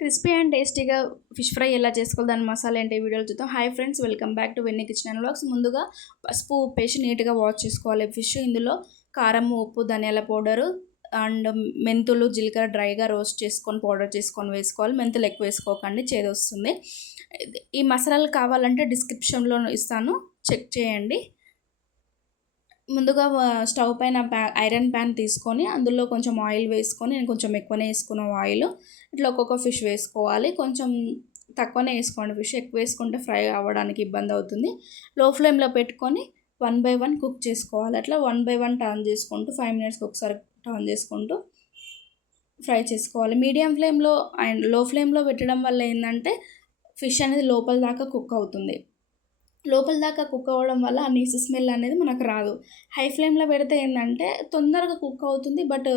Crispy and టేస్టీగా fish fry ఎలా చేసుకోవాలి, దాని మసాలా ఏంటి వీడియోలు చూద్దాం. Hi friends, welcome back to Venny Kitchen and vlogs. ముందుగా పసుపు ఉప్పు వేసి నీట్గా వాష్ చేసుకోవాలి ఫిష్. ఇందులో కారం, ఉప్పు, ధనియాల పౌడరు అండ్ మెంతులు, జీలకర్ర డ్రైగా రోస్ట్ చేసుకొని పౌడర్ చేసుకొని వేసుకోవాలి. మెంతులు ఎక్కువ వేసుకోకండి, చేదు వస్తుంది. ఈ మసాలాలు కావాలంటే డిస్క్రిప్షన్లో ఇస్తాను, చెక్ చేయండి. ముందుగా స్టవ్ పైన ఐరన్ ప్యాన్ తీసుకొని అందులో కొంచెం ఆయిల్ వేసుకొని, నేను కొంచెం ఎక్కువనే వేసుకున్నాను ఆయిల్. ఇట్లా ఒక్కొక్క ఫిష్ వేసుకోవాలి. కొంచెం తక్కువనే వేసుకోండి, ఫిష్ ఎక్కువ వేసుకుంటే ఫ్రై అవ్వడానికి ఇబ్బంది అవుతుంది. లో ఫ్లేమ్లో పెట్టుకొని 1 by 1 కుక్ చేసుకోవాలి. అట్లా 1 by 1 టర్న్ చేసుకుంటూ 5 minutesకి ఒకసారి టర్న్ చేసుకుంటూ ఫ్రై చేసుకోవాలి. మీడియం ఫ్లేమ్లో అండ్ లో ఫ్లేమ్లో పెట్టడం వల్ల ఏంటంటే ఫిష్ అనేది లోపల దాకా కుక్ అవుతుంది. లోపల దాకా కుక్ అవ్వడం వల్ల ఆ నీసు స్మెల్ అనేది మనకు రాదు. హై ఫ్లేమ్లో పెడితే ఏంటంటే తొందరగా కుక్ అవుతుంది, బట్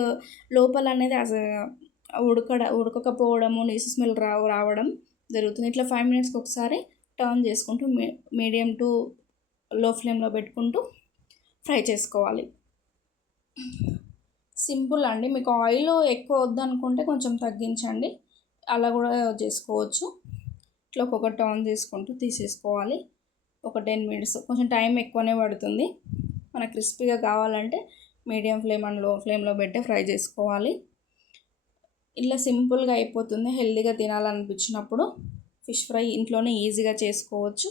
లోపల అనేది ఉడకకపోవడము, నీసు స్మెల్ రావడం జరుగుతుంది. ఇట్లా 5 minutesకి ఒకసారి టర్న్ చేసుకుంటూ మీడియం టు లో ఫ్లేమ్లో పెట్టుకుంటూ ఫ్రై చేసుకోవాలి. సింపుల్ అండి. మీకు ఆయిల్ ఎక్కువ వద్దనుకుంటే కొంచెం తగ్గించండి, అలా కూడా చేసుకోవచ్చు. ఇట్లా ఒక్కొక్క టర్న్ చేసుకుంటూ తీసేసుకోవాలి. ఒక 10 minutes, కొంచెం టైం ఎక్కువనే పడుతుంది. మనకు క్రిస్పీగా కావాలంటే మీడియం ఫ్లేమ్ అండ్ లో ఫ్లేమ్లో పెట్టి ఫ్రై చేసుకోవాలి. ఇట్లా సింపుల్గా అయిపోతుంది. హెల్తీగా తినాలనిపించినప్పుడు ఫిష్ ఫ్రై ఇంట్లోనే ఈజీగా చేసుకోవచ్చు.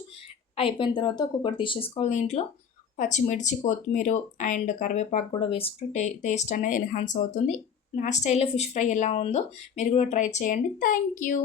అయిపోయిన తర్వాత ఒక్కొక్కటి తీసేసుకోవాలి. దీంట్లో పచ్చిమిర్చి, కొత్తిమీర అండ్ కరివేపాకు కూడా వేసుకుంటే టేస్ట్ అనేది ఎన్హాన్స్ అవుతుంది. నా స్టైల్లో ఫిష్ ఫ్రై ఎలా ఉందో మీరు కూడా ట్రై చేయండి. Thank you.